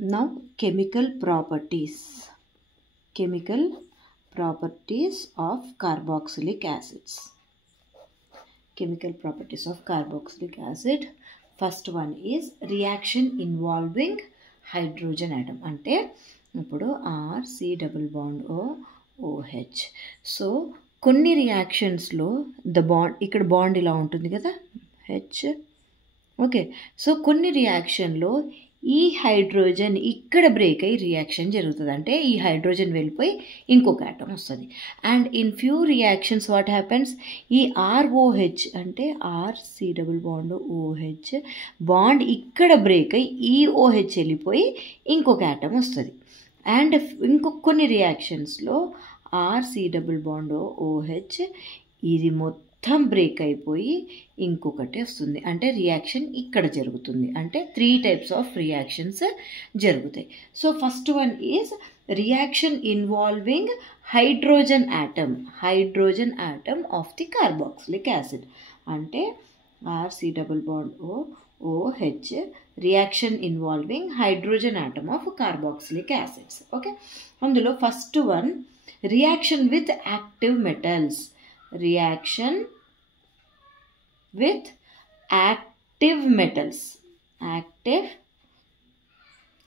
Now chemical properties of carboxylic acids. Chemical properties of carboxylic acid. First one is reaction involving hydrogen atom. అంటే ఇప్పుడు R C bond OH. So కొన్ని రియాక్షన్స్లో the bond ఇక్కడ bond ఇలా ఉంటుంది కదా H. Okay, so కొన్ని రియాక్షన్లో ఈ hydrogen ఇక్కడ బ్రేక్ అయ్యి రియాక్షన్ జరుగుతుంది. అంటే ఈ హైడ్రోజన్ వెళ్ళిపోయి ఇంకొక ఆటం వస్తుంది. And in few reactions what happens, ఈ ROH అంటే RC bond OH బాండ్ ఇక్కడ బ్రేక్ అయ్యి ఈ OH వెళ్ళిపోయి ఇంకొక ఆటం వస్తుంది. అండ్ కొన్ని రియాక్షన్స్లో RC bond OH ఇది మొత్తం బ్రేక్ అయిపోయి ఇంకొకటి వస్తుంది. అంటే రియాక్షన్ ఇక్కడ జరుగుతుంది. అంటే 3 types ఆఫ్ రియాక్షన్స్ జరుగుతాయి. So first one is reaction involving hydrogen atom of the carboxylic acid. అంటే RC bond OH reaction involving hydrogen atom of carboxylic acids. Okay, అందులో first one reaction with active metals. Reaction with active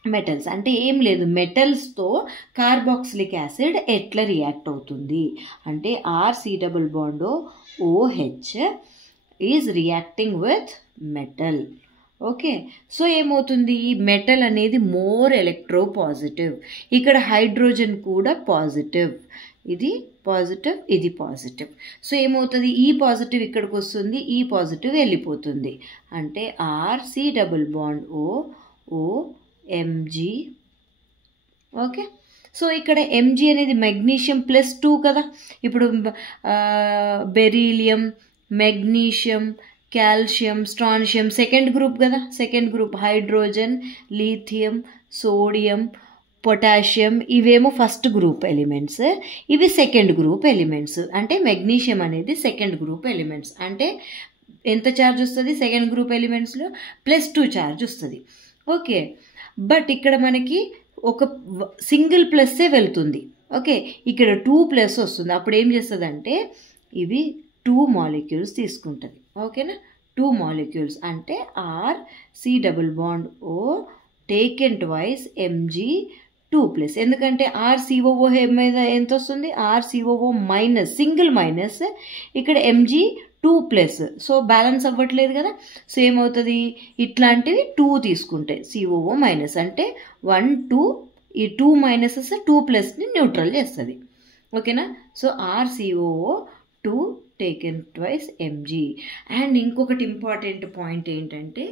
metals అంటే ఏం లేదు, మెటల్స్తో carboxylic acid ఎట్లా react అవుతుంది అంటే RC bond OH is reacting with metal. Okay, so ఏమవుతుంది, ఈ మెటల్ అనేది మోర్ ఎలక్ట్రో పాజిటివ్. ఇక్కడ హైడ్రోజన్ కూడా పాజిటివ్, ఇది పాజిటివ్, ఇది పాజిటివ్. సో ఏమవుతుంది, ఈ పాజిటివ్ ఇక్కడికి వస్తుంది, ఈ పాజిటివ్ వెళ్ళిపోతుంది. అంటే RC bond OMg. Okay, so ఇక్కడ Mg అనేది మెగ్నీషియం +2 కదా. ఇప్పుడు beryllium, magnesium, calcium, strontium second group కదా. Second group hydrogen, lithium, sodium, potassium ఇవేమో ఫస్ట్ గ్రూప్ ఎలిమెంట్స్, ఇవి సెకండ్ గ్రూప్ ఎలిమెంట్స్. అంటే మెగ్నీషియం అనేది సెకండ్ గ్రూప్ ఎలిమెంట్స్. అంటే ఎంత ఛార్జ్ వస్తుంది సెకండ్ గ్రూప్ ఎలిమెంట్స్లో, +2 ఛార్జ్ వస్తుంది. ఓకే, బట్ ఇక్కడ మనకి ఒక సింగిల్ ప్లస్సే వెళ్తుంది. ఓకే, ఇక్కడ 2+ వస్తుంది. అప్పుడు ఏం చేస్తుంది అంటే ఇవి 2 మాలిక్యూల్స్ తీసుకుంటుంది. ఓకేనా, 2 మాలిక్యూల్స్ అంటే RC bond O taken twice Mg 2+. ఎందుకంటే RCOO మీద ఎంత వస్తుంది, RCOO మైనస్, సింగిల్ మైనస్, ఇక్కడ Mg 2+. సో బ్యాలెన్స్ అవ్వట్లేదు కదా. సో ఏమవుతుంది, ఇట్లాంటివి 2 తీసుకుంటే COO మైనస్ అంటే 1 2, ఈ 2 మైనసెస్ 2+ని న్యూట్రల్ చేస్తుంది. ఓకేనా, so RCOO 2 taken twice Mg. And ఇంకొకటి ఇంపార్టెంట్ పాయింట్ ఏంటంటే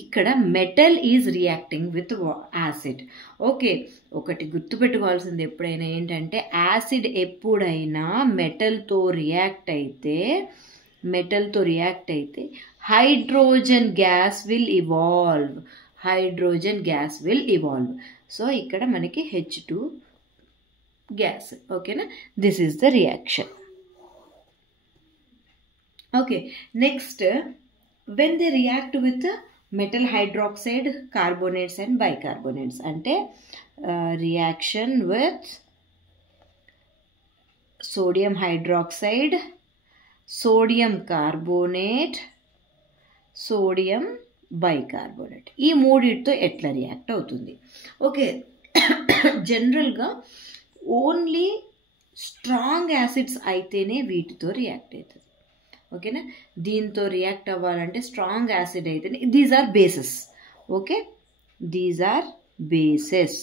ఇక్కడ metal is reacting with acid. Okay, ఒకటి గుర్తుపెట్టుకోవాల్సింది ఎప్పుడైనా ఏంటంటే యాసిడ్ ఎప్పుడైనా మెటల్తో రియాక్ట్ అయితే hydrogen gas will evolve. So ఇక్కడ మనకి H2 గ్యాస్. ఓకేనా, this is the reaction. Okay, next, when they react with metal hydroxide, carbonates and bicarbonates, ante reaction with sodium hydroxide, sodium carbonate, sodium bicarbonate, ఈ మూడిటితో ఎట్లా react అవుతుంది. Okay, జనరల్గా only strong acids అయితేనే వీటితో react అవుతుంది. ఓకేనా, దీంతో రియాక్ట్ అవ్వాలంటే స్ట్రాంగ్ యాసిడ్ అయితే these are bases. Okay, these are bases.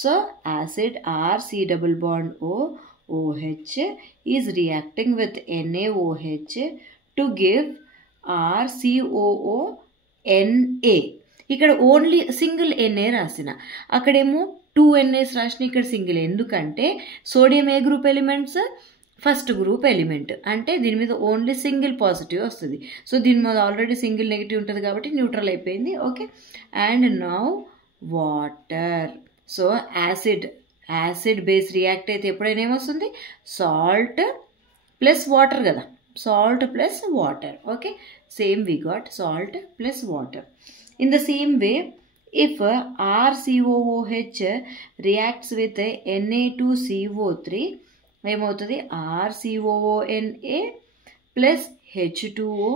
So acid RC bond OH is reacting with NaOH to give RCOONA. ఇక్కడ ఓన్లీ సింగిల్ Na రాసిన, అక్కడేమో 2 NAs రాసిన, ఇక్కడ సింగిల్. ఎందుకంటే సోడియం ఏ group elements, first group element. అంటే దీని మీద ఓన్లీ సింగిల్ పాజిటివ్ వస్తుంది. సో దీని మీద ఆల్రెడీ సింగిల్ నెగిటివ్ ఉంటుంది కాబట్టి న్యూట్రల్ అయిపోయింది. Okay, and now water. So acid base react అయితే ఎప్పుడైనా ఏమొస్తుంది, సాల్ట్ ప్లస్ వాటర్ కదా, salt plus water. Okay, same we got salt plus water. In the same way If RCOOH reacts with Na2CO3, ఏమవుతుంది RCOONA plus H2O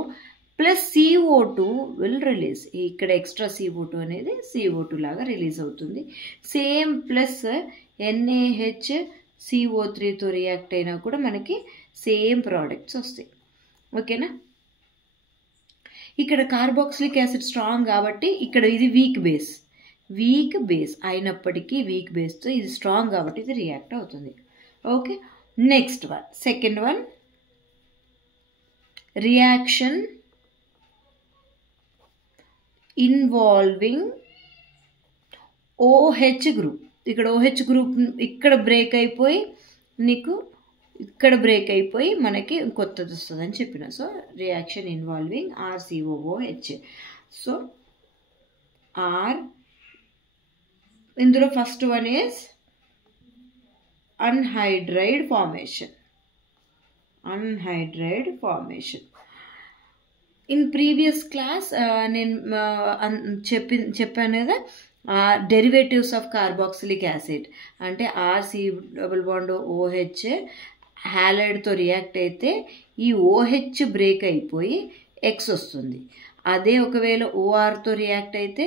plus CO2 will release. ఇక్కడ extra CO2 అనేది CO2 లాగా release అవుతుంది. Same plus NaHCO3తో react అయినా కూడా మనకి same products వస్తాయి. ఓకేనా? ఇక్కడ కార్బాక్సిలిక్ యాసిడ్ స్ట్రాంగ్ కాబట్టి ఇక్కడ ఇది వీక్ బేస్ అయినప్పటికీ వీక్ బేస్తో ఇది స్ట్రాంగ్ కాబట్టి ఇది రియాక్ట్ అవుతుంది. Okay, next one, second one, reaction involving OH group. ఇక్కడ OH గ్రూప్ ఇక్కడ బ్రేక్ అయిపోయి నీకు ఇక్కడ బ్రేక్ అయిపోయి మనకి కొత్తది వస్తుందని చెప్పిన. So reaction involving RCOOH. So ఇందులో first one is anhydride formation. In previous class నేను చెప్పాను కదా, డెరివేటివ్స్ ఆఫ్ కార్బాక్సిలిక్ యాసిడ్ అంటే RC≡OH హ్యాలైడ్తో రియాక్ట్ అయితే ఈ OH బ్రేక్ అయిపోయి X వస్తుంది. అదే ఒకవేళ ORతో రియాక్ట్ అయితే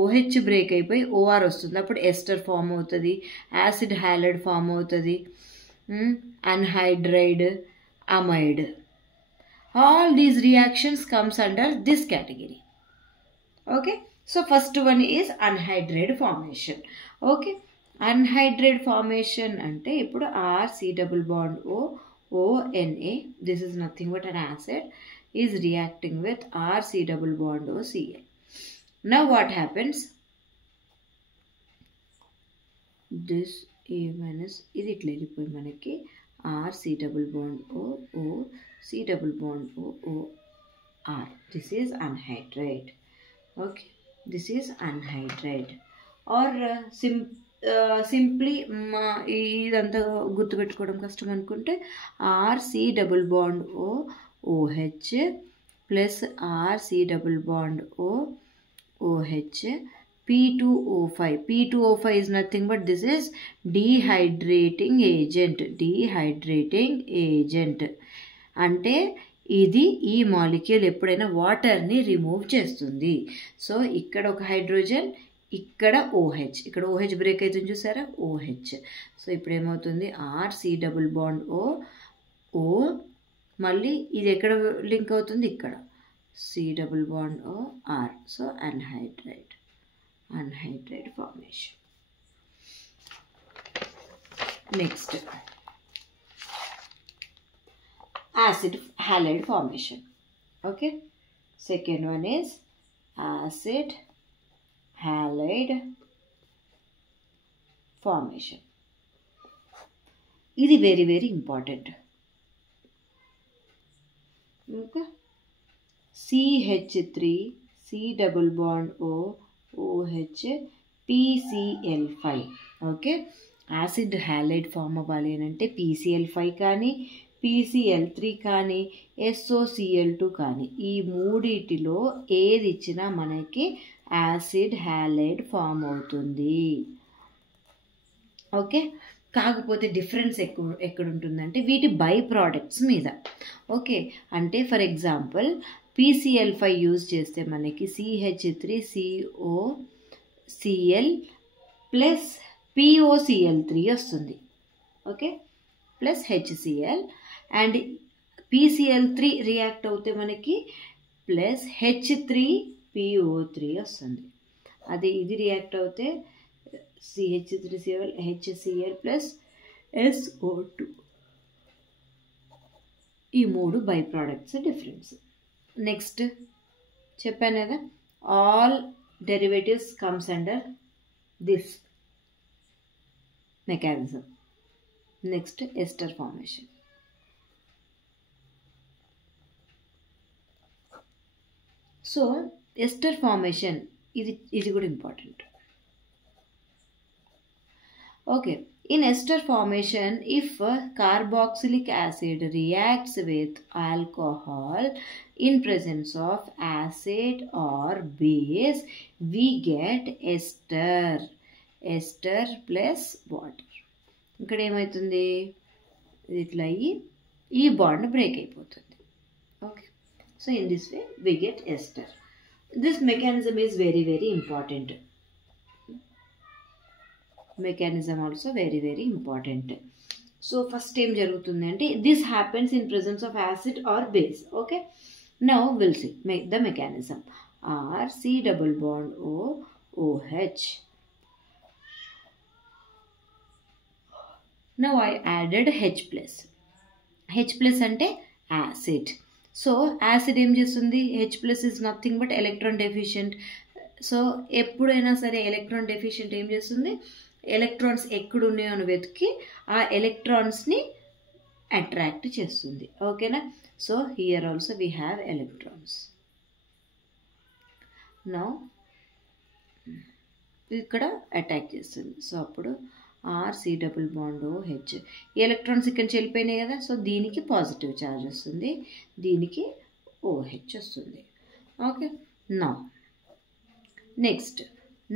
OH బ్రేక్ అయిపోయి OR వస్తుంది. అప్పుడు ఎస్టర్ ఫామ్ అవుతుంది, యాసిడ్ హ్యాలైడ్ ఫామ్ అవుతుంది, anhydride, amide. All these reactions comes under this category. Okay, so first one is anhydride formation. Okay, anhydride formation ante ippudu RC≡ONA, this is nothing but an acid, is reacting with RC≡OCl. Now what happens, this A minus ఇది ఇట్లా వెళ్ళిపోయి మనకి RC≡OOCOOR. This is anhydride. Okay, this is anhydride. Or simply ఇదంతా గుర్తుపెట్టుకోవడం కష్టం అనుకుంటే RC≡OH plus RC≡OH P2O5. P2O5 is nothing but this is dehydrating agent. అంటే ఇది ఈ మాలిక్యూల్ ఎప్పుడైనా వాటర్ని రిమూవ్ చేస్తుంది. సో ఇక్కడ ఒక హైడ్రోజన్, ఇక్కడ OH, ఇక్కడ OH బ్రేక్ అవుతుంది చూసారా, OH. సో ఇప్పుడు ఏమవుతుంది RC≡O, మళ్ళీ ఇది ఎక్కడ లింక్ అవుతుంది, ఇక్కడ C≡OR. So anhydride formation. Next, acid halide formation. Okay, second one is acid halide formation. ఇది very very important. Okay, CH3 C≡OH PCl5. Okay, acid halide form అవ్వాలి అని అంటే PCl5 కానీ PCl3 కానీ SOCl2 కానీ ఈ మూడిటిలో ఏది ఇచ్చినా మనకి యాసిడ్ హ్యాలైడ్ ఫామ్ అవుతుంది. ఓకే, కాకపోతే డిఫరెన్స్ ఎక్కడ ఉంటుందంటే వీటి బై ప్రోడక్ట్స్ మీద. ఓకే, అంటే ఫర్ ఎగ్జాంపుల్ PCl5 యూజ్ చేస్తే మనకి CH3COCl ప్లస్ POCl3 వస్తుంది. Okay, plus HCl. And PCl3 react అవుతే మనకి ప్లస్ H3PO3 వస్తుంది. అదే ఇది రియాక్ట్ అవుతే CH3Cl HCl ప్లస్ SO2. ఈ మూడు బై ప్రోడక్ట్స్ డిఫరెన్స్. నెక్స్ట్ చెప్పాను కదా, all derivatives comes under this mechanism. Next ester formation. So ester formation ఇది కూడా important. Okay, In ester formation, if carboxylic acid reacts with alcohol in presence of acid or base, we get ester. Ester plus water. ఇక్కడ ఏమవుతుంది, ఇట్లా ఈ bond break అయిపోతుంది. Okay, so in this way we get ester. This mechanism is very, very important. Mechanism also very, very important. So first ఏం జరుగుతుంది అంటే, this happens in presence of acid or base. Okay, now we'll see the mechanism. R C double bond O OH. Now I added H plus. H plus అంటే acid. So acid ఏం చేస్తుంది, H plus is nothing but electron deficient. So ఎప్పుడైనా సరే electron deficient ఏం చేస్తుంది, electrons ఎక్కడున్నాయో అని వెతికి ఆ ఎలక్ట్రాన్స్ని అట్రాక్ట్ చేస్తుంది. ఓకేనా, so here also we have electrons. Now ఇక్కడ అటాక్ చేస్తుంది. సో అప్పుడు ఆర్సి డబుల్ బాండ్ OH. ఈ ఎలక్ట్రాన్స్ ఇక్కడ నుంచి వెళ్ళిపోయినాయి కదా, సో దీనికి పాజిటివ్ ఛార్జ్ వస్తుంది, దీనికి OH వస్తుంది. Okay, now next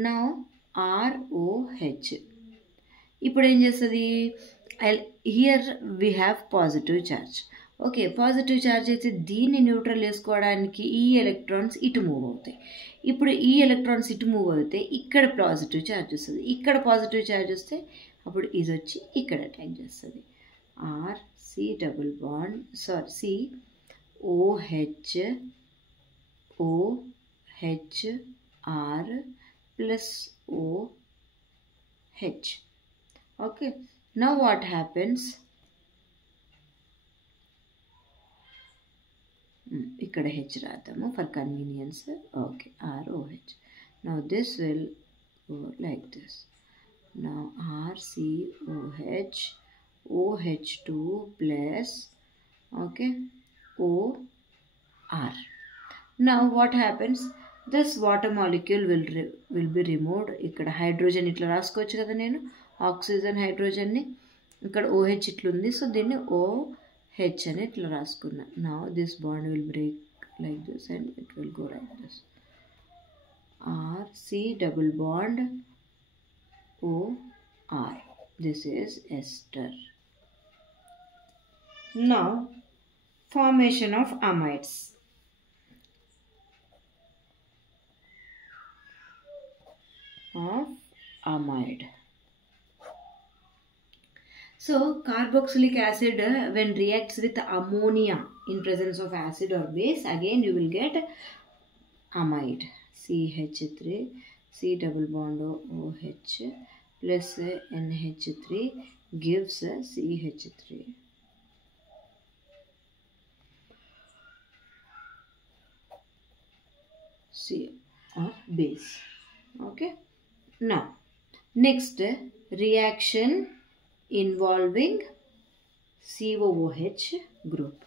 now ROH. ఇప్పుడు ఏం చేస్తుంది, here we have positive charge. Okay, positive charge అయితే దీన్ని న్యూట్రల్ చేసుకోవడానికి ఈ ఎలక్ట్రాన్స్ ఇటు మూవ్ అవుతాయి. ఇప్పుడు ఈ ఎలక్ట్రాన్స్ ఇటు మూవ్ అవుతే ఇక్కడ పాజిటివ్ ఛార్జ్ వస్తుంది, ఇక్కడ పాజిటివ్ ఛార్జ్ వస్తే అప్పుడు ఇది వచ్చి ఇక్కడ అటాక్ చేస్తుంది. RC double bond C OH OH R plus OH. Okay, now what happens, ఇక్కడ H రాద్దాము for convenience. Okay, ROH. Now this will go like this. Now RCOH OH2 plus, okay, OR. Now what happens, this water molecule will be removed. ఇక్కడ hydrogen ఇట్లా రాసుకోవచ్చు కదా, నేను oxygen హైడ్రోజన్ని ఇక్కడ OH ఇట్లుంది, so దీన్ని OH అని ఇట్లా రాసుకున్నా. Now this bond will break like this and it will go like this. RC double bond OR. This is ester. Now formation of amides. Of amide. So carboxylic acid when reacts with ammonia in presence of acid or base, again you will get amide. CH3 C double bond OH plus NH3 gives CH3. C or base. Okay, now next reaction involving COOH group.